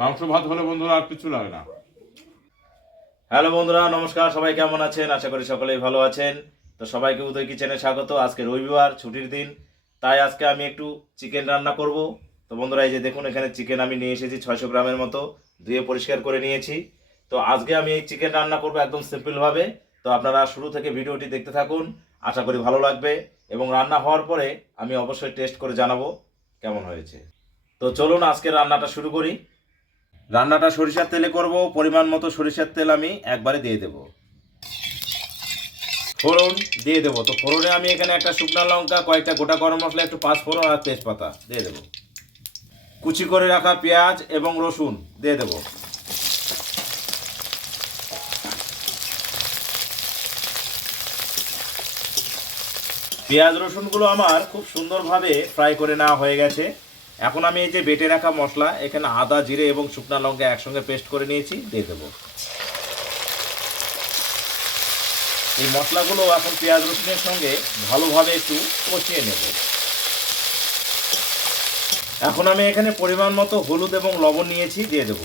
মাংস ভাত হলে বন্ধুরা আর কিছু লাগে না। হ্যালো বন্ধুরা, নমস্কার। সবাই কেমন আছেন? আশা করি সকলেই ভালো আছেন। তো সবাইকে উদয় কিচেনে স্বাগত। আজকে রবিবার, ছুটির দিন, তাই আজকে আমি একটু চিকেন রান্না করব। তো বন্ধুরা, এই যে দেখুন, এখানে চিকেন আমি নিয়ে এসেছি 600 গ্রামের মতো, ধুয়ে পরিষ্কার করে নিয়েছি। তো আজকে আমি এই চিকেন রান্না করব একদম সিম্পলভাবে। তো আপনারা শুরু থেকে ভিডিওটি দেখতে থাকুন, আশা করি ভালো লাগবে। এবং রান্না হওয়ার পরে আমি অবশ্যই টেস্ট করে জানাবো কেমন হয়েছে। তো চলুন আজকে রান্নাটা শুরু করি। রান্নাটা সরিষার তেলে করব। পরিমাণ মতো সরিষার তেল আমি একবারে দিয়ে দেব। ফোড়ন দিয়ে দেবো। তো ফোড়নে আমি এখানে একটা শুকনো লঙ্কা, কয়েকটা গোটা গরম মশলা, একটু পাঁচফোড়ন আর তেজপাতা দিয়ে দেবো। কুচি করে রাখা পেঁয়াজ এবং রসুন দিয়ে দেবো। পেঁয়াজ রসুনগুলো আমার খুব সুন্দরভাবে ফ্রাই করে নেওয়া হয়ে গেছে। এখন আমি এই যে বেটে রাখা মশলা, এখানে আদা, জিরে এবং শুকনো লঙ্কা একসঙ্গে পেস্ট করে নিয়েছি, দিয়ে দেবো। এই মশলাগুলো এখন পেঁয়াজ রসুনের সঙ্গে ভালোভাবে একটু কষিয়ে নেব। এখন আমি এখানে পরিমাণ মতো হলুদ এবং লবণ নিয়েছি, দিয়ে দেব।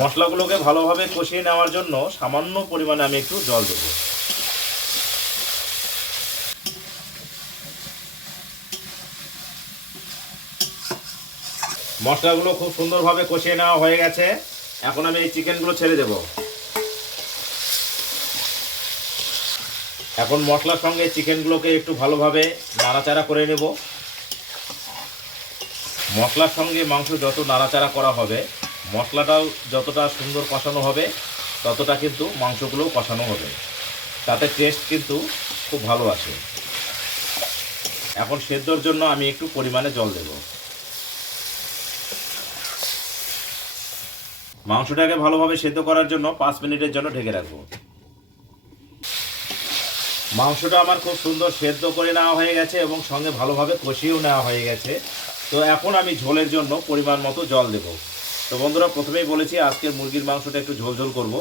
মশলাগুলোকে ভালোভাবে কষিয়ে নেওয়ার জন্য সামান্য পরিমাণে আমি একটু জল দেব। মশলাগুলো খুব সুন্দরভাবে কষিয়ে নেওয়া হয়ে গেছে। এখন আমি এই চিকেনগুলো ছেড়ে দেব। এখন মশলার সঙ্গে চিকেনগুলোকে একটু ভালোভাবে নাড়াচাড়া করে নেব। মশলার সঙ্গে মাংস যত নাড়াচাড়া করা হবে, মশলাটাও যতটা সুন্দর কষানো হবে, ততটা কিন্তু মাংসগুলোও কষানো হবে, তাতে টেস্ট কিন্তু খুব ভালো আসে। এখন সেদ্ধর জন্য আমি একটু পরিমাণে জল দেব। মাংসটাকে ভালোভাবে সেদ্ধ করার জন্য 5 মিনিটের জন্য ঢেকে রাখবো। মাংসটা আমার খুব সুন্দর সেদ্ধ করে নেওয়া হয়ে গেছে এবং সঙ্গে ভালোভাবে কষিয়েও নেওয়া হয়ে গেছে। তো এখন আমি ঝোলের জন্য পরিমাণ মতো জল দেব। তো বন্ধুরা, প্রথমেই বলেছি আজকের মুরগির মাংসটা একটু ঝোল ঝোল করব।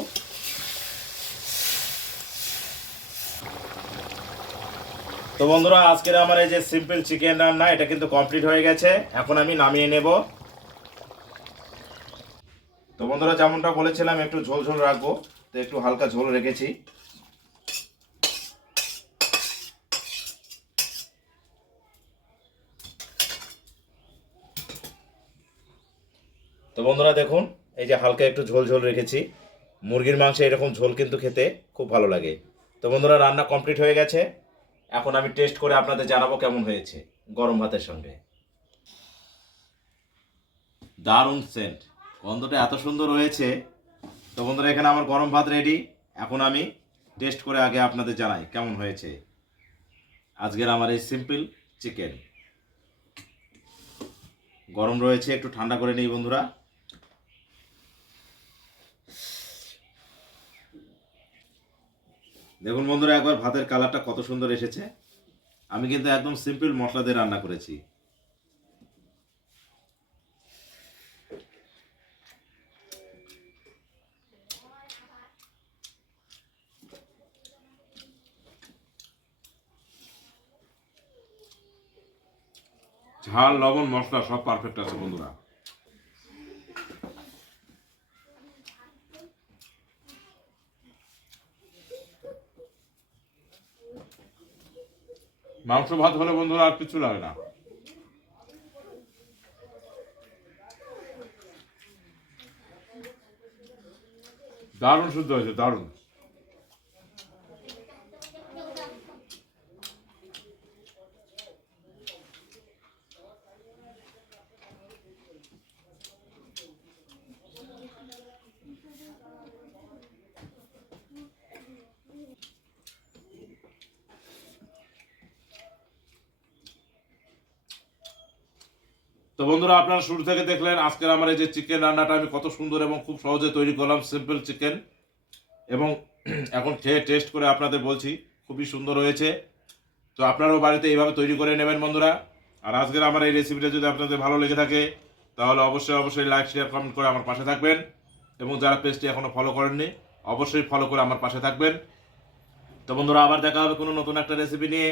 তো বন্ধুরা, আজকের আমার এই যে সিম্পল চিকেন রান্না, এটা কিন্তু কমপ্লিট হয়ে গেছে। এখন আমি নামিয়ে নেব। তো বন্ধুরা, যেমনটা বলেছিলাম একটু ঝোল ঝোল রাখবো, তো একটু হালকা ঝোল রেখেছি। তো বন্ধুরা দেখুন, এই যে হালকা একটু ঝোল ঝোল রেখেছি। মুরগির মাংসে এরকম ঝোল কিন্তু খেতে খুব ভালো লাগে। তো বন্ধুরা, রান্না কমপ্লিট হয়ে গেছে। এখন আমি টেস্ট করে আপনাদের জানাবো কেমন হয়েছে গরম ভাতের সঙ্গে। দারুণ সেন্ট, গন্ধটা এত সুন্দর হয়েছে। তো বন্ধুরা, এখানে আমার গরম ভাত রেডি। এখন আমি টেস্ট করে আগে আপনাদের জানাই কেমন হয়েছে আজকের আমার এই সিম্পল চিকেন। গরম রয়েছে, একটু ঠান্ডা করে নিই বন্ধুরা। দেখুন বন্ধুরা, একবার ভাতের কালারটা কত সুন্দর এসেছে। আমি কিন্তু একদম সিম্পল মশলা দিয়ে রান্না করেছি। ঝাল, লবণ, মশলা সব পারফেক্ট আছে বন্ধুরা। মাংস ভাত হলে বন্ধুরা আর কিছু লাগে না। দারুণ শুদ্ধ হয়েছে, দারুণ। তো বন্ধুরা, আপনারা শুরু থেকে দেখলেন আজকের আমার এই যে চিকেন রান্নাটা আমি কত সুন্দর এবং খুব সহজে তৈরি করলাম, সিম্পল চিকেন। এবং এখন খেয়ে টেস্ট করে আপনাদের বলছি খুবই সুন্দর হয়েছে। তো আপনারাও বাড়িতে এইভাবে তৈরি করে নেবেন বন্ধুরা। আর আজকের আমার এই রেসিপিটা যদি আপনাদের ভালো লেগে থাকে, তাহলে অবশ্যই অবশ্যই লাইক, শেয়ার, কমেন্ট করে আমার পাশে থাকবেন। এবং যারা পেজটি এখনও ফলো করেননি, অবশ্যই ফলো করে আমার পাশে থাকবেন। তো বন্ধুরা, আবার দেখা হবে কোনো নতুন একটা রেসিপি নিয়ে।